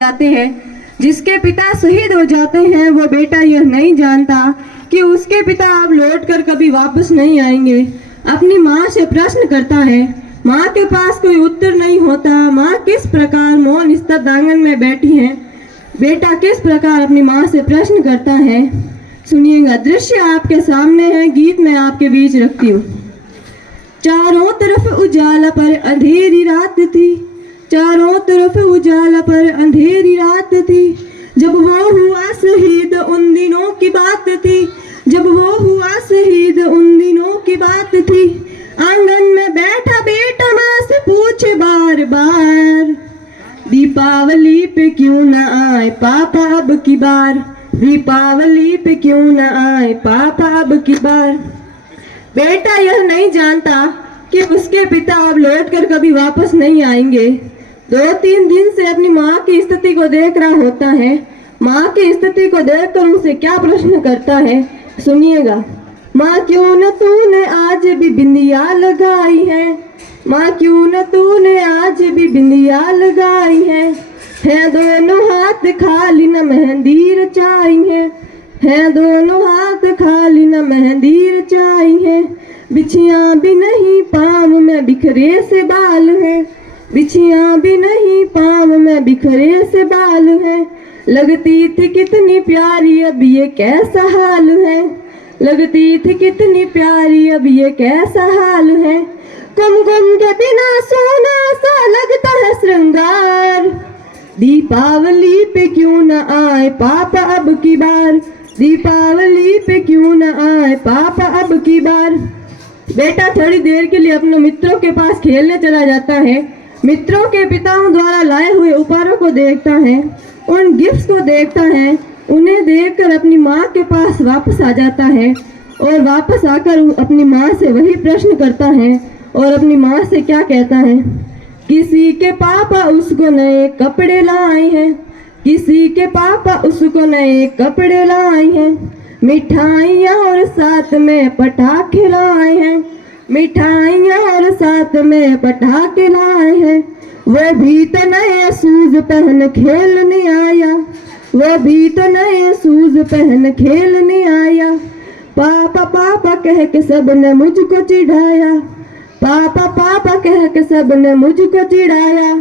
जाते हैं। जिसके पिता शहीद हो जाते हैं वो बेटा यह नहीं जानता कि उसके पिता अब लौटकर कभी वापस नहीं आएंगे। अपनी माँ से प्रश्न करता है, माँ के पास कोई उत्तर नहीं होता। माँ किस प्रकार मौन स्तब्ध आंगन में बैठी है। बेटा किस प्रकार अपनी माँ से प्रश्न करता है, सुनिएगा। दृश्य आपके सामने है, गीत मैं आपके बीच रखती हूँ। चारों तरफ उजाला पर अंधेरी रात थी, चारों तरफ उजाला पर अंधेरी रात थी। जब वो हुआ शहीद उन दिनों की बात थी, जब वो हुआ शहीद उन दिनों की बात थी। आंगन में बैठा बेटा माँ से पूछे बार बार, दीपावली पे क्यों न आए पापा अब की बार, दीपावली पे क्यों न आए पापा अब की बार। बेटा यह नहीं जानता कि उसके पिता अब लौटकर कभी वापस नहीं आएंगे। 2-3 दिन से अपनी माँ की स्थिति को देख रहा होता है। माँ की स्थिति को देखकर उनसे क्या प्रश्न करता है, सुनिएगा। माँ क्यों न तूने आज भी बिंदिया लगाई है, माँ क्यों न तूने आज भी बिंदिया लगाई है दोनों हाथ खाली न मेहंदी रचाई है दोनों हाथ खाली न मेहंदी रचाई है। बिछियाँ भी नहीं पाँव में बिखरे से बाल है, बिछियाँ भी नहीं पाँव में बिखरे से बाल है। लगती थी कितनी प्यारी अब ये कैसा हाल है, लगती थी कितनी प्यारी अब ये कैसा हाल है। कुमकुम के बिना सोना सा लगता है श्रृंगार, दीपावली पे क्यों न आए पापा अब की बार, दीपावली पे क्यों न आए पापा अब की बार। बेटा थोड़ी देर के लिए अपने मित्रों के पास खेलने चला जाता है। मित्रों के पिताओं द्वारा लाए हुए उपहारों को देखता है, उन गिफ्ट्स को देखता है। उन्हें देखकर अपनी माँ के पास वापस आ जाता है और वापस आकर अपनी माँ से वही प्रश्न करता है और अपनी माँ से क्या कहता है, किसी के पापा उसको नए कपड़े लाए हैं, किसी के पापा उसको नए कपड़े लाए हैं। मिठाइयाँ और साथ में पटाखे लाए हैं, मिठाइयाँ और साथ में पटाखे लाए हैं। वो भी तो नए शूज पहन खेलने आया, वो भी तो नए शूज पहन खेलने आया। पापा पापा कह के सबने मुझको चिढ़ाया, पापा पापा कह के सबने मुझको चिढ़ाया।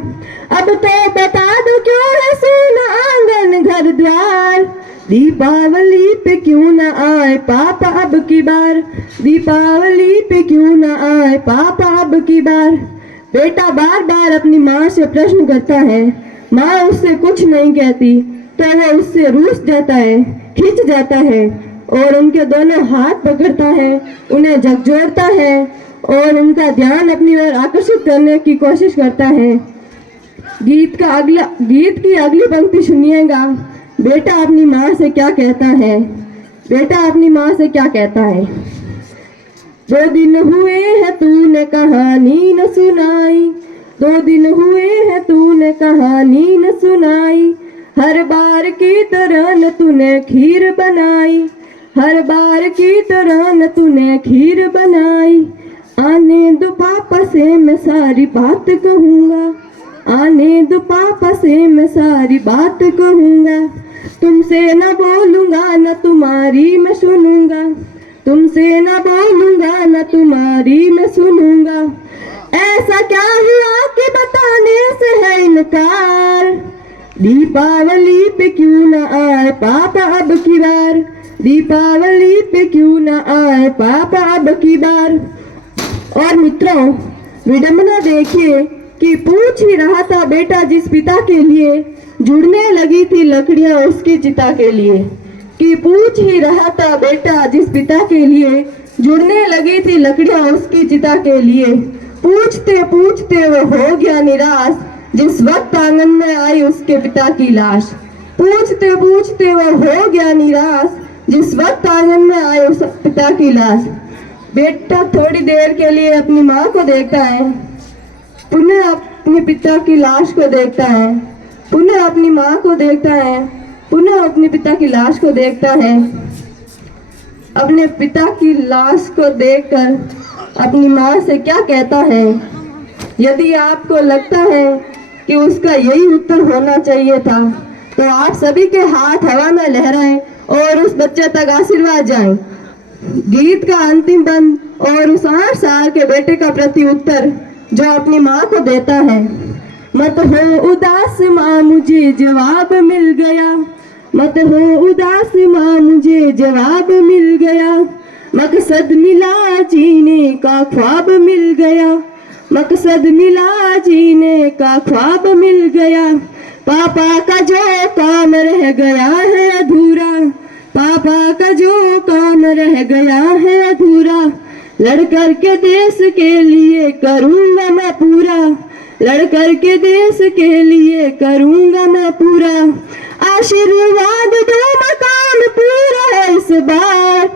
अब तो बता दो क्यों है सुना आंगन घर द्वार, दीपावली पे क्यों न आए पापा अब की बार, दीपावली पे क्यों न आए पापा अब की बार। बेटा बार बार अपनी माँ से प्रश्न करता है। माँ उससे कुछ नहीं कहती तो वह उससे रूठ जाता है, खिंच जाता है और उनके दोनों हाथ पकड़ता है, उन्हें झकझोरता है और उनका ध्यान अपनी ओर आकर्षित करने की कोशिश करता है। गीत की अगली पंक्ति सुनिएगा। बेटा अपनी माँ से क्या कहता है, बेटा अपनी माँ से क्या कहता है। 2 दिन हुए हैं तूने कहानी न सुनाई, 2 दिन हुए हैं तूने कहानी न सुनाई। हर बार की तरह न तूने खीर बनाई, हर बार की तरह न तूने खीर बनाई। आने दो पापा से मैं सारी बात कहूँगा, आने दो पापा से मैं सारी बात कहूँगा। तुमसे न बोलूँगा न तुम्हारी मैं सुनूँगा, तुमसे न बोलूँगा न तुम्हारी मैं सुनूँगा। ऐसा क्या हुआ कि बताने से है इनकार, दीपावली पे क्यों न आए पापा अब की बार, दीपावली पे क्यों न आए पापा अब की बार। और मित्रों विडंबना देखिए कि पूछ ही रहा था बेटा जिस पिता के लिए जुड़ने लगी थी लकड़ियां उसकी चिता के लिए, कि पूछ ही रहा था बेटा जिस पिता के लिए जुड़ने लगी थी लकड़ियां उसकी चिता के लिए। पूछते पूछते वो हो गया निराश जिस वक्त आंगन में आई उसके पिता की लाश, पूछते पूछते वो हो गया निराश जिस वक्त आंगन में आई उस पिता की लाश। बेटा थोड़ी देर के लिए अपनी माँ को देखता है, पुनः अपने पिता की लाश को देखता है, पुनः अपनी माँ को देखता है, पुनः अपने पिता की लाश को देखता है। अपने पिता की लाश को देखकर अपनी माँ से क्या कहता है। यदि आपको लगता है कि उसका यही उत्तर होना चाहिए था। तो आप सभी के हाथ हवा में लहराएं और उस बच्चे तक आशीर्वाद जाएं। गीत का अंतिम बंद और उस 8 साल के बेटे का प्रति उत्तर जो अपनी माँ को देता है। मत हो उदास माँ मुझे जवाब मिल गया, मत हो उदास माँ मुझे जवाब मिल गया, मकसद मिला जीने का ख्वाब मिल गया, मकसद मिला जीने का ख्वाब मिल गया। पापा का जो काम रह गया है अधूरा, पापा का जो काम रह गया है अधूरा, लड़कर के देश के लिए करूँगा मैं पूरा, लड़कर के देश के लिए करूँगा मैं पूरा। आशीर्वाद दो मकान पूरा है इस बार।